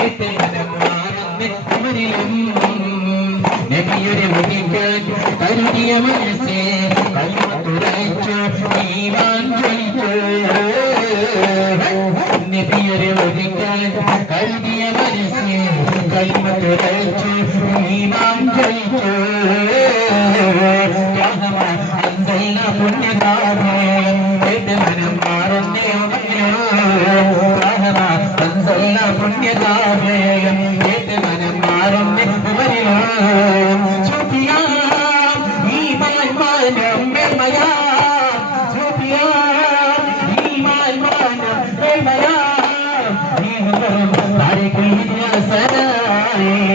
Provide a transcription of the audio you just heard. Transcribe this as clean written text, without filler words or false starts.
കേട്ട് മനം മാറുന്ന അവരിലും നബിയുടെ ഒരിക്കൽ കരുതിയ മനസ്സേ കൽമത്തുറച്ചു ഈമാൻ ജ്വലിച്ചു നബിയുടെ ഒരിക്കൽ കരുതിയ മനസ്സേ കൽമത്തുറച്ചു ഈമാൻ ജ്വലിച്ചു പുണ്യകാരേ കേട്ട് മനം മാറുന്നേ പുണ്യകാരേ കേട്ട് മനം മാറുന്നേ Sara